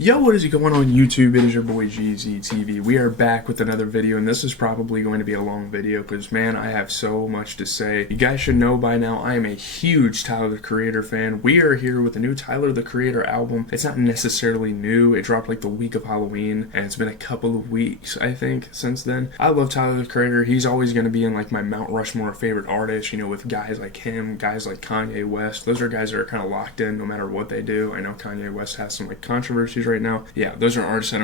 Yo, what is going on YouTube? It is your boy GZTV. We are back with another video, and this is probably going to be a long video because, man, I have so much to say. You guys should know by now, I am a huge Tyler, the Creator fan. We are here with a new Tyler, the Creator album. It's not necessarily new. It dropped like the week of Halloween, and it's been a couple of weeks, I think, since then. I love Tyler, the Creator. He's always going to be in like my Mount Rushmore favorite artists, you know, with guys like him, guys like Kanye West. Those are guys that are kind of locked in no matter what they do. I know Kanye West has some like controversies right now. Yeah, those are artists that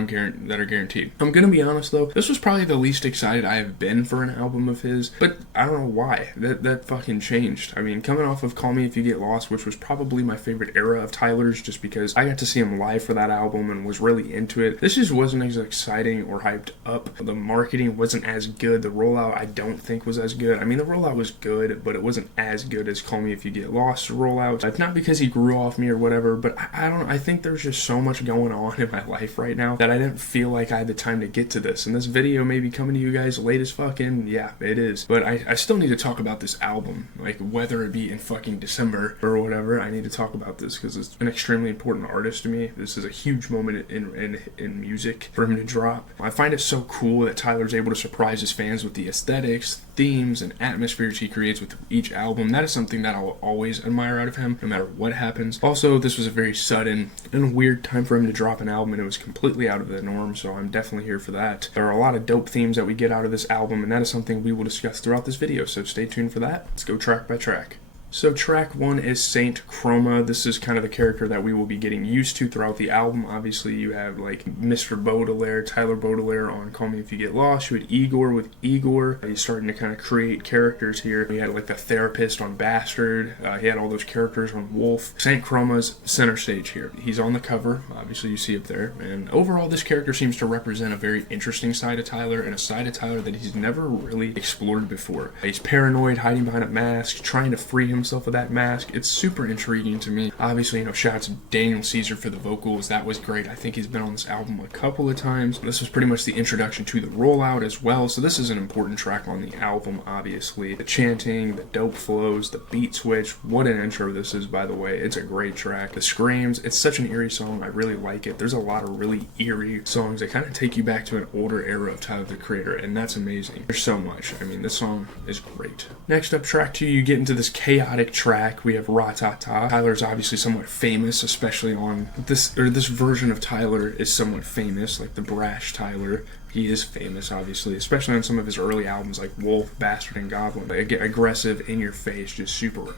that are guaranteed. I'm gonna be honest though, this was probably the least excited I have been for an album of his, but I don't know why. That fucking changed. I mean, coming off of Call Me If You Get Lost, which was probably my favorite era of Tyler's, just because I got to see him live for that album and was really into it. This just wasn't as exciting or hyped up. The marketing wasn't as good. The rollout I don't think was as good. I mean, the rollout was good, but it wasn't as good as Call Me If You Get Lost rollout. It's not because he grew off me or whatever, but I don't know. I think there's just so much going on in my life right now that I didn't feel like I had the time to get to this. And this video may be coming to you guys late as fucking, yeah, it is. But I still need to talk about this album, like whether it be in fucking December or whatever. I need to talk about this because it's an extremely important artist to me. This is a huge moment in music for him to drop. I find it so cool that Tyler's able to surprise his fans with the aesthetics, themes, and atmospheres he creates with each album. That is something that I'll always admire out of him, no matter what happens. Also, this was a very sudden and weird time for him to drop an album, and it was completely out of the norm, so I'm definitely here for that. There are a lot of dope themes that we get out of this album, and that is something we will discuss throughout this video, so stay tuned for that. Let's go track by track. So track 1 is Saint Chroma. This is kind of the character that we will be getting used to throughout the album. Obviously, you have like Mr. Baudelaire, Tyler Baudelaire on Call Me If You Get Lost. You had Igor with Igor. He's starting to kind of create characters here. He had like the therapist on Bastard. He had all those characters on Wolf. Saint Chroma's center stage here. He's on the cover. Obviously, you see up there. And overall, this character seems to represent a very interesting side of Tyler, and a side of Tyler that he's never really explored before. He's paranoid, hiding behind a mask, trying to free himself of that mask. It's super intriguing to me. Obviously, you know, shout out to Daniel Caesar for the vocals. That was great. I think he's been on this album a couple of times. This was pretty much the introduction to the rollout as well, so this is an important track on the album, obviously. The chanting, the dope flows, the beat switch. What an intro this is, by the way. It's a great track. The screams, it's such an eerie song. I really like it. There's a lot of really eerie songs that kind of take you back to an older era of Tyler, the Creator, and that's amazing. There's so much. I mean, this song is great. Next up, track 2, you get into this chaotic track. We have Ratata. Tyler's obviously somewhat famous, especially on this version of Tyler is somewhat famous, like the brash Tyler. He is famous, obviously, especially on some of his early albums like Wolf, Bastard, and Goblin. Like, aggressive, in your face, just super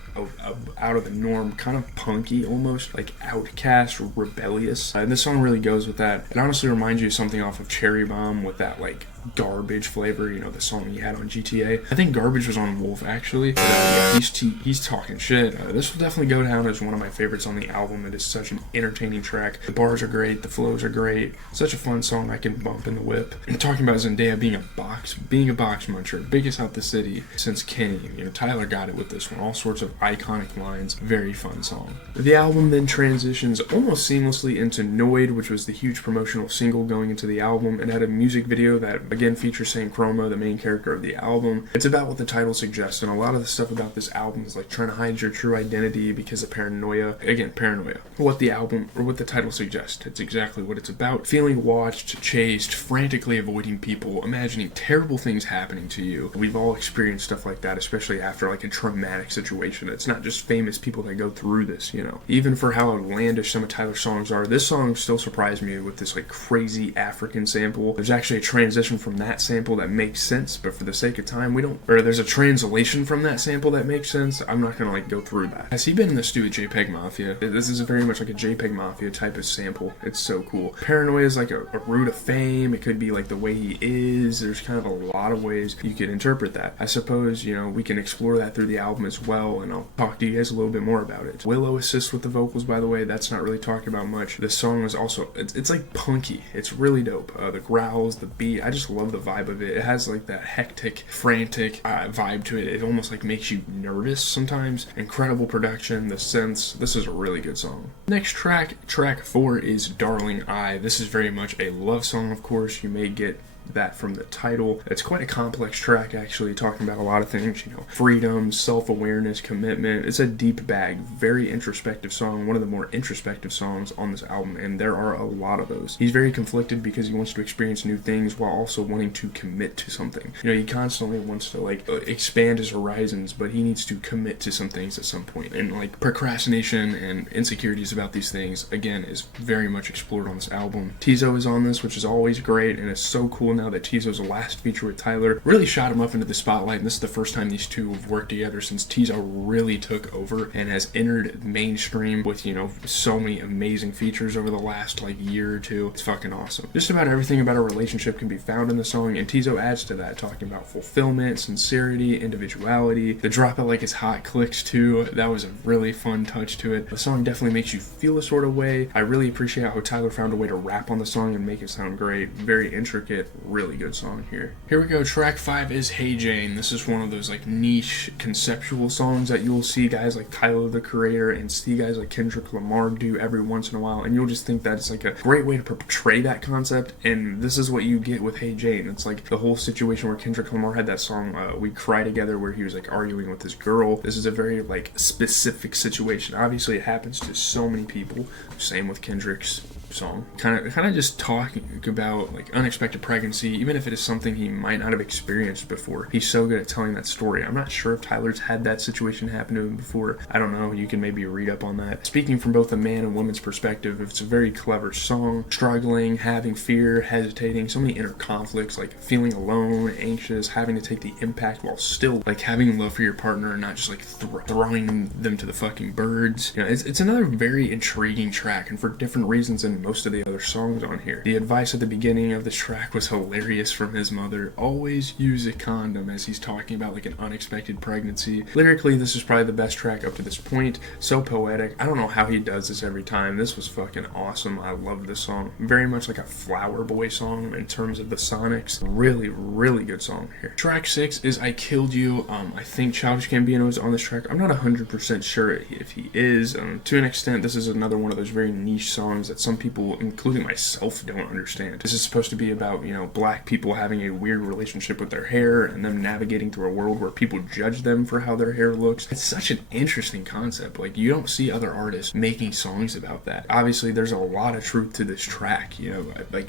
out of the norm, kind of punky almost, like outcast, rebellious. And this song really goes with that. It honestly reminds you of something off of Cherry Bomb with that like Garbage flavor, you know, the song he had on GTA. I think Garbage was on Wolf, actually. But, yeah, he's talking shit. This will definitely go down as one of my favorites on the album. It is such an entertaining track. The bars are great, the flows are great. Such a fun song I can bump in the whip. And talking about Zendaya being a box muncher, biggest out the city since Kenny. You know, Tyler got it with this one. All sorts of iconic lines. Very fun song. The album then transitions almost seamlessly into Noid, which was the huge promotional single going into the album. It had a music video that again features Saint Chroma, the main character of the album. It's about what the title suggests, and a lot of the stuff about this album is like trying to hide your true identity because of paranoia. Again, paranoia. What the album or what the title suggests. It's exactly what it's about. Feeling watched, chased, frantically avoiding people, imagining terrible things happening to you. We've all experienced stuff like that, especially after like a traumatic situation. It's not just famous people that go through this, you know. Even for how outlandish some of Tyler's songs are, this song still surprised me with this like crazy African sample. There's actually a transition from that sample that makes sense, but for the sake of time, there's a translation from that sample that makes sense. I'm not gonna like go through that. Has he been in the studio with JPEG Mafia? This is very much like a JPEG Mafia type of sample. It's so cool. Paranoia is like a root of fame. It could be like the way he is. There's kind of a lot of ways you could interpret that. I suppose, you know, we can explore that through the album as well, and I'll talk to you guys a little bit more about it. Willow assists with the vocals, by the way. That's not really talked about much. This song is also, it's like punky. It's really dope. The growls, the beat, I just love the vibe of it. It has like that hectic, frantic vibe to it. It almost like makes you nervous sometimes. Incredible production, the synths. This is a really good song. Next track 4 is Darling I. This is very much a love song, of course. You may get that from the title. It's quite a complex track, actually, talking about a lot of things, freedom, self-awareness, commitment. It's a deep bag, very introspective song, one of the more introspective songs on this album, and there are a lot of those. He's very conflicted because he wants to experience new things while also wanting to commit to something. He constantly wants to expand his horizons, but he needs to commit to some things at some point. And procrastination and insecurities about these things, again, is very much explored on this album. Tizo is on this, which is always great, and it's so cool now that Tizo's last feature with Tyler really shot him up into the spotlight, and this is the first time these two have worked together since Tizo really took over and has entered mainstream with, so many amazing features over the last year or two. It's fucking awesome. Just about everything about a relationship can be found in the song, and Tizo adds to that, talking about fulfillment, sincerity, individuality. The drop it like it's hot clicks too. That was a really fun touch to it. The song definitely makes you feel a sort of way. I really appreciate how Tyler found a way to rap on the song and make it sound great. Very intricate, really good song here. Here we go. Track 5 is Hey Jane. This is one of those niche conceptual songs that you'll see guys like Tyler the Creator and see guys like Kendrick Lamar do every once in a while, and you'll just think that it's a great way to portray that concept, and this is what you get with Hey Jane. It's the whole situation where Kendrick Lamar had that song We Cry Together, where he was arguing with his girl. This is a very specific situation. Obviously it happens to so many people. Same with Kendrick's song. Kind of just talking about unexpected pregnancy, even if it is something he might not have experienced before. He's so good at telling that story. I'm not sure if Tyler's had that situation happen to him before. I don't know. You can maybe read up on that. Speaking from both a man and woman's perspective, it's a very clever song. Struggling, having fear, hesitating, so many inner conflicts, feeling alone, anxious, having to take the impact while still having love for your partner and not just throwing them to the fucking birds. It's another very intriguing track, and for different reasons than most of the other songs on here. The advice at the beginning of the track was hilarious from his mother. Always use a condom, as he's talking about an unexpected pregnancy. Lyrically, this is probably the best track up to this point. So poetic. I don't know how he does this every time. This was fucking awesome. I love this song. Very much like a Flower Boy song in terms of the sonics. Really, really good song here. Track 6 is I Killed You. I think Childish Gambino is on this track. I'm not 100% sure if he is. To an extent, this is another one of those very niche songs that some people, including myself, don't understand. This is supposed to be about, black people having a weird relationship with their hair and them navigating through a world where people judge them for how their hair looks. It's such an interesting concept. You don't see other artists making songs about that. Obviously, there's a lot of truth to this track,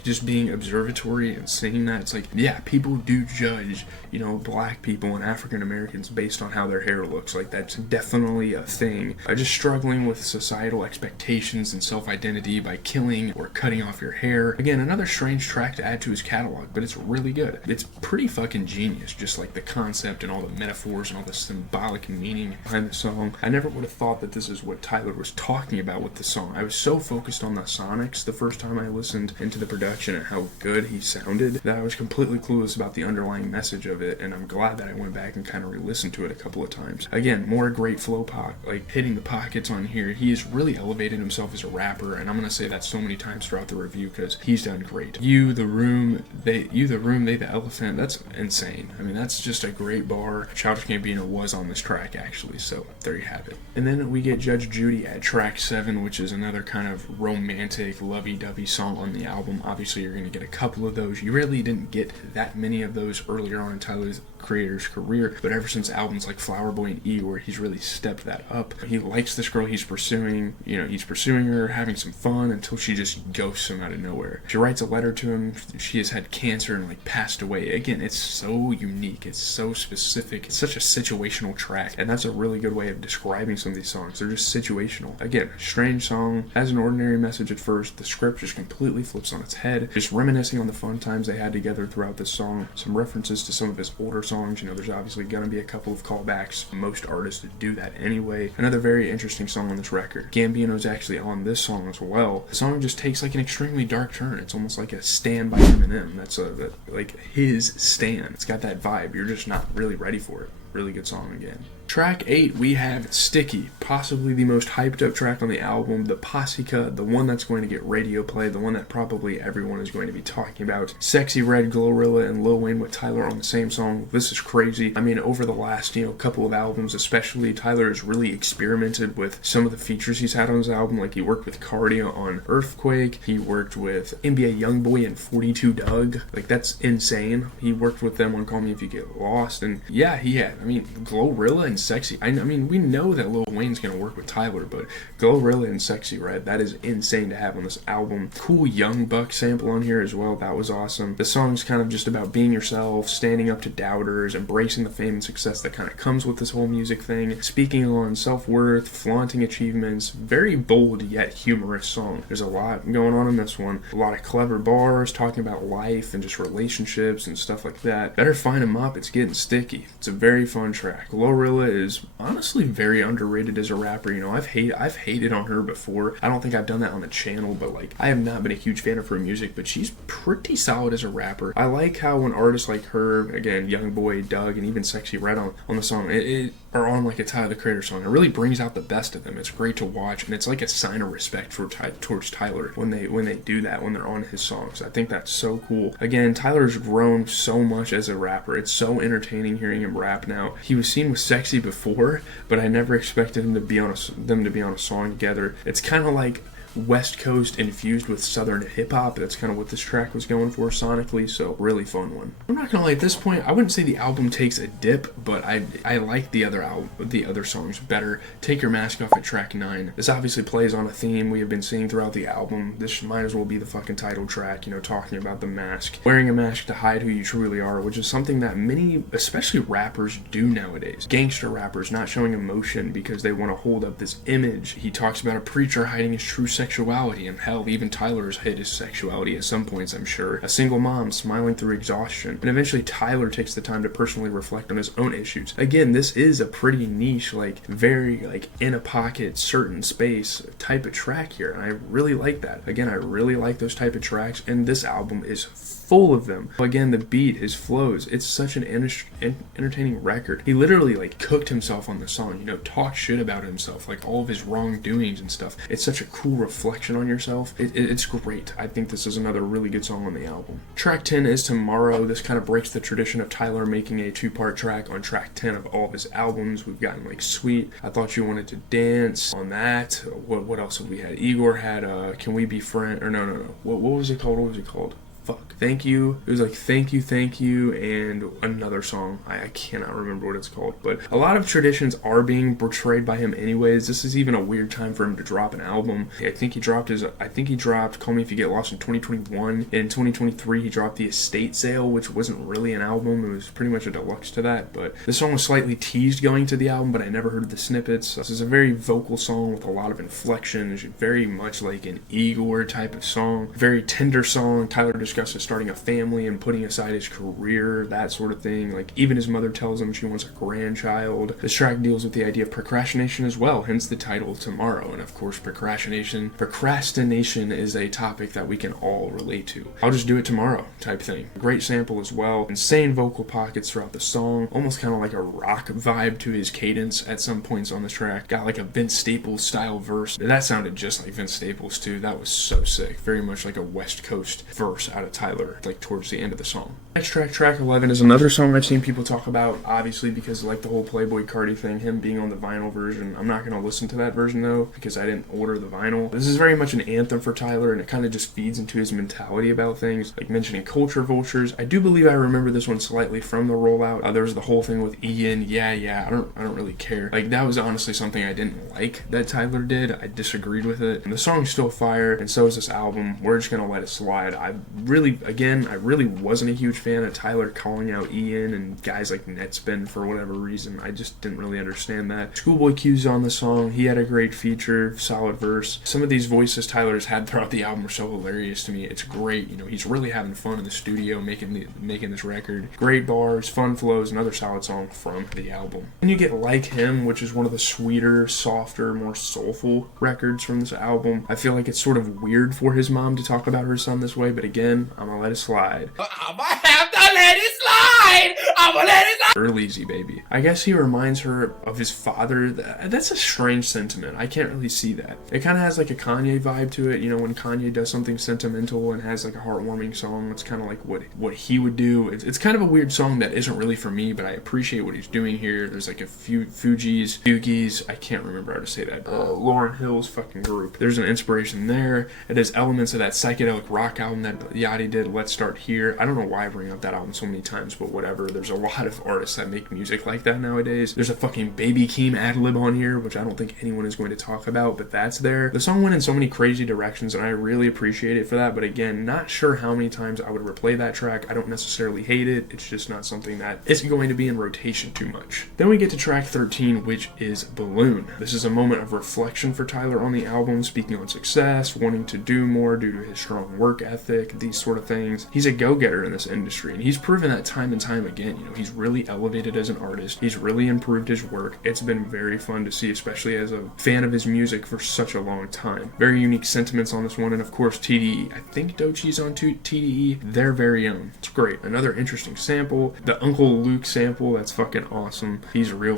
just being observatory and saying that. It's yeah, people do judge, black people and African Americans based on how their hair looks. That's definitely a thing. Just struggling with societal expectations and self-identity by killing or cutting off your hair. Again, another strange track to add to his catalog, but it's really good. It's pretty fucking genius, just the concept and all the metaphors and all the symbolic meaning behind the song. I never would have thought that this is what Tyler was talking about with the song. I was so focused on the sonics the first time I listened into the production and how good he sounded that I was completely clueless about the underlying message of it, and I'm glad that I went back and kind of re-listened to it a couple of times. Again, more great flow hitting the pockets on here. He has really elevated himself as a rapper, and I'm gonna say that so many times throughout the review because he's done great. You the room, they the elephant. That's insane. I mean, that's just a great bar. Childish Gambino was on this track actually, so there you have it. And then we get Judge Judy at track 7, which is another kind of romantic, lovey-dovey song on the album. Obviously, you're gonna get a couple of those. You really didn't get that many of those earlier on in Tyler's Creator's career, but ever since albums like Flower Boy and E, where he's really stepped that up. He likes this girl he's pursuing, he's pursuing her, having some fun until she just ghosts him out of nowhere. She writes a letter to him. She has had cancer and passed away. Again, it's so unique, it's so specific, it's such a situational track, and that's a really good way of describing some of these songs. They're just situational. Again, strange song, has an ordinary message at first, the script just completely flips on its head, just reminiscing on the fun times they had together throughout this song. Some references to some of his older songs. There's obviously going to be a couple of callbacks. Most artists do that anyway. Another very interesting song on this record. Gambino's actually on this song as well. The song just takes an extremely dark turn. It's almost like a stand by Eminem. That's his stand. It's got that vibe. You're just not really ready for it. Really good song again. Track 8, we have Sticky, possibly the most hyped up track on the album, the Posse-Cut, the one that's going to get radio play, the one that probably everyone is going to be talking about. Sexy Red, Glorilla, and Lil Wayne with Tyler on the same song. This is crazy. I mean, over the last, couple of albums especially, Tyler has really experimented with some of the features he's had on his album. Like, he worked with Cardia on Earthquake, he worked with NBA Youngboy and 42 Doug. Like, that's insane. He worked with them on Call Me If You Get Lost, and yeah, he had, Glorilla and Sexy. I mean, we know that Lil Wayne's gonna work with Tyler, but Glorilla and Sexy Red, that is insane to have on this album. Cool Young Buck sample on here as well, that was awesome. The song's kind of just about being yourself, standing up to doubters, embracing the fame and success that kind of comes with this whole music thing, speaking on self-worth, flaunting achievements. Very bold yet humorous song. There's a lot going on in this one. A lot of clever bars, talking about life and just relationships and stuff like that. Better find him up, it's getting sticky. It's a very fun track. Glorilla is honestly very underrated as a rapper. I've hated on her before. I don't think I've done that on the channel, but I have not been a huge fan of her music, but she's pretty solid as a rapper. I like how when artists like her, again, Youngboy, Doug, and even Sexy Red on the song, are on like a Tyler the Creator song. It really brings out the best of them. It's great to watch, and it's like a sign of respect towards Tyler when they do that, when they're on his songs. I think that's so cool. Again, Tyler's grown so much as a rapper. It's so entertaining hearing him rap now. He was seen with Sexy before, but I never expected them to be on a song together. It's kind of like West Coast infused with Southern hip-hop. That's kind of what this track was going for sonically, so really fun one. I'm not gonna lie, at this point, I wouldn't say the album takes a dip, but I like the other songs better. Take Your Mask Off at track 9. This obviously plays on a theme we have been seeing throughout the album. This might as well be the fucking title track, talking about the mask. Wearing a mask to hide who you truly are, which is something that many, especially rappers, do nowadays. Gangster rappers not showing emotion because they want to hold up this image. He talks about a preacher hiding his true sexuality, and hell, even Tyler's hid his sexuality at some points, I'm sure. A single mom smiling through exhaustion. And eventually Tyler takes the time to personally reflect on his own issues. Again, this is a pretty niche, very in a pocket, certain space type of track here, and I really like that. Again, I really like those type of tracks, and this album is full of them. Again, the beat, his flows, it's such an entertaining record. He literally cooked himself on the song, talked shit about himself, all of his wrongdoings and stuff. It's such a cool reflection on yourself. It's great. I think this is another really good song on the album. Track 10 is Tomorrow. This kind of breaks the tradition of Tyler making a 2-part track on track 10 of all of his albums. We've gotten Sweet, I Thought You Wanted to Dance on that. What else have we had? Igor had Can We Be Friends? Or no. What was it called? Fuck. Thank You. It was Thank You, and another song. I cannot remember what it's called. But a lot of traditions are being portrayed by him anyways. This is even a weird time for him to drop an album. I think he dropped Call Me If You Get Lost in 2021. In 2023, he dropped The Estate Sale, which wasn't really an album. It was pretty much a deluxe to that. But the song was slightly teased going to the album, but I never heard the snippets. This is a very vocal song with a lot of inflections, very much like an Igor type of song. Very tender song. Tyler discusses starting a family and putting aside his career, that sort of thing. Even his mother tells him she wants a grandchild. This track deals with the idea of procrastination as well, hence the title Tomorrow. And of course, procrastination is a topic that we can all relate to. I'll just do it tomorrow type thing. Great sample as well. Insane vocal pockets throughout the song. Almost kind of like a rock vibe to his cadence at some points on the track. Got a Vince Staples style verse. That sounded just like Vince Staples too. That was so sick. Very much like a West Coast verse out of Tyler, towards the end of the song. Next track 11, is another song I've seen people talk about, obviously because the whole Playboy Cardi thing, him being on the vinyl version. I'm not going to listen to that version though, because I didn't order the vinyl. This is very much an anthem for Tyler, and it kind of just feeds into his mentality about things, mentioning culture vultures. I do believe I remember this one slightly from the rollout. There was the whole thing with Ian, I don't really care. That was honestly something I didn't like that Tyler did. I disagreed with it. And the song's still fire, and so is this album. We're just going to let it slide. I really wasn't a huge fan of Tyler calling out Ian and guys like Netspin for whatever reason. I just didn't really understand that. Schoolboy Q's on the song. He had a great feature, solid verse. Some of these voices Tyler's had throughout the album are so hilarious to me. It's great. He's really having fun in the studio making this record. Great bars, fun flows, another solid song from the album. And you get Like Him, which is one of the sweeter, softer, more soulful records from this album. I feel like it's sort of weird for his mom to talk about her son this way, but again, I'm gonna let it slide. I have to let it slide. slide. I'm gonna let it slide. Early baby. I guess he reminds her of his father. That's a strange sentiment. I can't really see that. It kind of has like a Kanye vibe to it. You know, when Kanye does something sentimental and has like a heartwarming song, it's kind of like what he would do. It's kind of a weird song that isn't really for me, but I appreciate what he's doing here. There's like a few Fugees. I can't remember how to say that. Lauryn Hill's fucking group. There's an inspiration there. It has elements of that psychedelic rock album that Yachty did, Let's Start Here. I don't know why I bring up that album so many times, but whatever. There's a lot of artists that make music like that nowadays. There's a fucking Baby Keem ad-lib on here, which I don't think anyone is going to talk about, but that's there. The song went in so many crazy directions, and I really appreciate it for that, but again, not sure how many times I would replay that track. I don't necessarily hate it. It's just not something that is going to be in rotation too much. Then we get to track 13, which is Balloon. This is a moment of reflection for Tyler on the album, speaking on success, wanting to do more due to his strong work ethic, these sort of things. He's a go-getter in this industry, and he's proven that time and time again. You know, he's really elevated as an artist. He's really improved his work. It's been very fun to see, especially as a fan of his music for such a long time. Very unique sentiments on this one, and of course TDE. I think Doechie's on TDE, their very own. It's great. Another interesting sample. The Uncle Luke sample, that's fucking awesome. He's real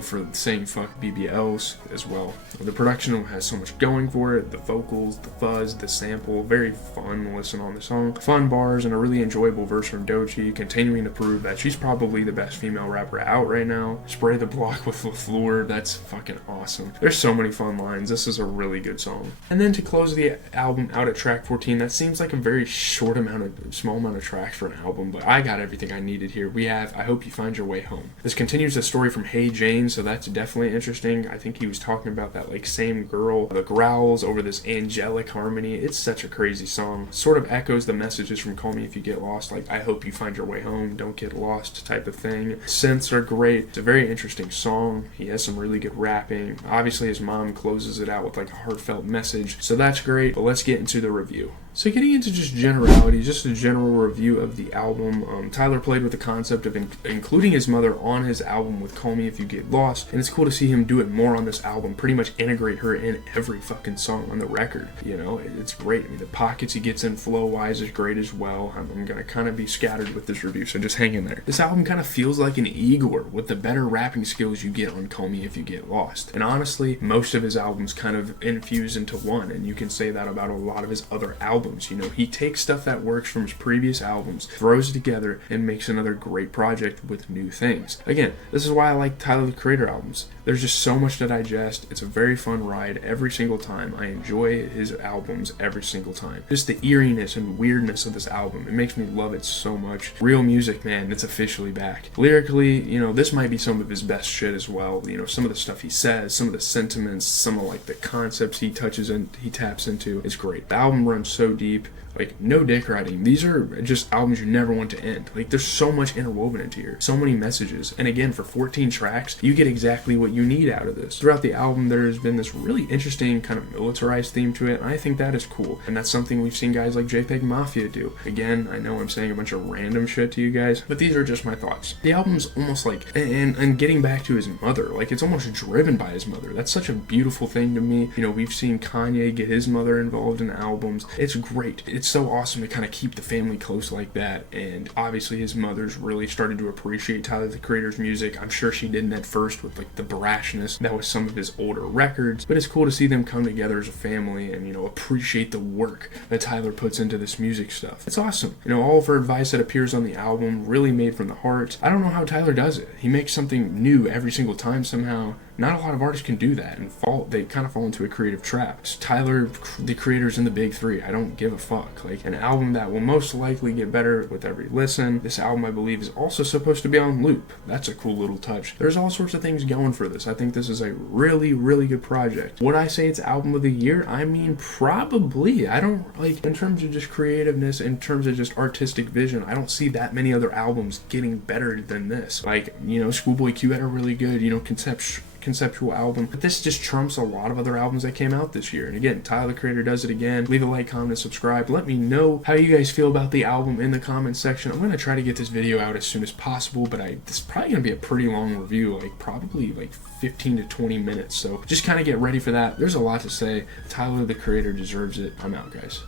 for saying fuck BBLs as well. The production has so much going for it. The vocals, the fuzz, the sample, very fun to listen on the song. Fun bars and a really enjoyable verse from Doechii, continuing to prove that she's probably the best female rapper out right now. Spray the block with LaFleur, that's fucking awesome. There's so many fun lines. This is a really good song. And then to close the album out at track 14, that seems like a very small amount of tracks for an album, but I got everything I needed here. We have I Hope You Find Your Way Home. This continues the story from Hey Jane, so that's definitely interesting. I think he was talking about that like same girl, the growls over this angelic harmony. It's such a crazy song. Sort of echoes the messages from Call Me If You Get Lost, like I hope you find your way home, don't get lost type of thing. Synths are great. It's a very interesting song. He has some really good rapping. Obviously his mom closes it out with like a heartfelt message, so that's great. But let's get into the review. So getting into just generalities, just a general review of the album, Tyler played with the concept of including his mother on his album with Call Me If You Get Lost, and it's cool to see him do it more on this album, pretty much integrate her in every fucking song on the record. You know, it's great. I mean, the pockets he gets in flow-wise is great as well. I'm gonna kind of be scattered with this review, so just hang in there. This album kind of feels like an Igor with the better rapping skills you get on Call Me If You Get Lost. And honestly, most of his albums kind of infuse into one, and you can say that about a lot of his other albums. You know, he takes stuff that works from his previous albums, throws it together, and makes another great project with new things. Again, this is why I like Tyler the Creator albums. There's just so much to digest. It's a very fun ride every single time. I enjoy his albums every single time. Just the eeriness and weirdness of this album, it makes me love it so much. Real music, man, it's officially back. Lyrically, you know, this might be some of his best shit as well. You know, some of the stuff he says, some of the sentiments, some of like the concepts he touches and he taps into, it's great. The album runs so deep. Like, no dick riding. These are just albums you never want to end. Like, there's so much interwoven into here. So many messages. And again, for 14 tracks, you get exactly what you need out of this. Throughout the album, there's been this really interesting kind of militarized theme to it, and I think that is cool. And that's something we've seen guys like JPEG Mafia do. Again, I know I'm saying a bunch of random shit to you guys, but these are just my thoughts. The album's almost like, and getting back to his mother, like, it's almost driven by his mother. That's such a beautiful thing to me. You know, we've seen Kanye get his mother involved in albums. It's great. It's so awesome to kind of keep the family close like that, and obviously his mother's really started to appreciate Tyler the Creator's music. I'm sure she didn't at first with like the brashness that was some of his older records, but it's cool to see them come together as a family and, you know, appreciate the work that Tyler puts into this music stuff. It's awesome. You know, all of her advice that appears on the album, really made from the heart. I don't know how Tyler does it. He makes something new every single time somehow. Not a lot of artists can do that, and they kind of fall into a creative trap. It's Tyler, the Creator's in the big three. I don't give a fuck. Like, an album that will most likely get better with every listen. This album, I believe, is also supposed to be on loop. That's a cool little touch. There's all sorts of things going for this. I think this is a really, really good project. Would I say it's album of the year? I mean, probably. I don't, like, in terms of just creativeness, in terms of just artistic vision, I don't see that many other albums getting better than this. Like, you know, Schoolboy Q had a really good, you know, conceptual album, but this just trumps a lot of other albums that came out this year. And again, Tyler the Creator does it again. Leave a like, comment, and subscribe. Let me know how you guys feel about the album in the comment section. I'm going to try to get this video out as soon as possible, but this is probably going to be a pretty long review, like probably like 15 to 20 minutes, so just kind of get ready for that. There's a lot to say. Tyler the Creator deserves it. I'm out, guys.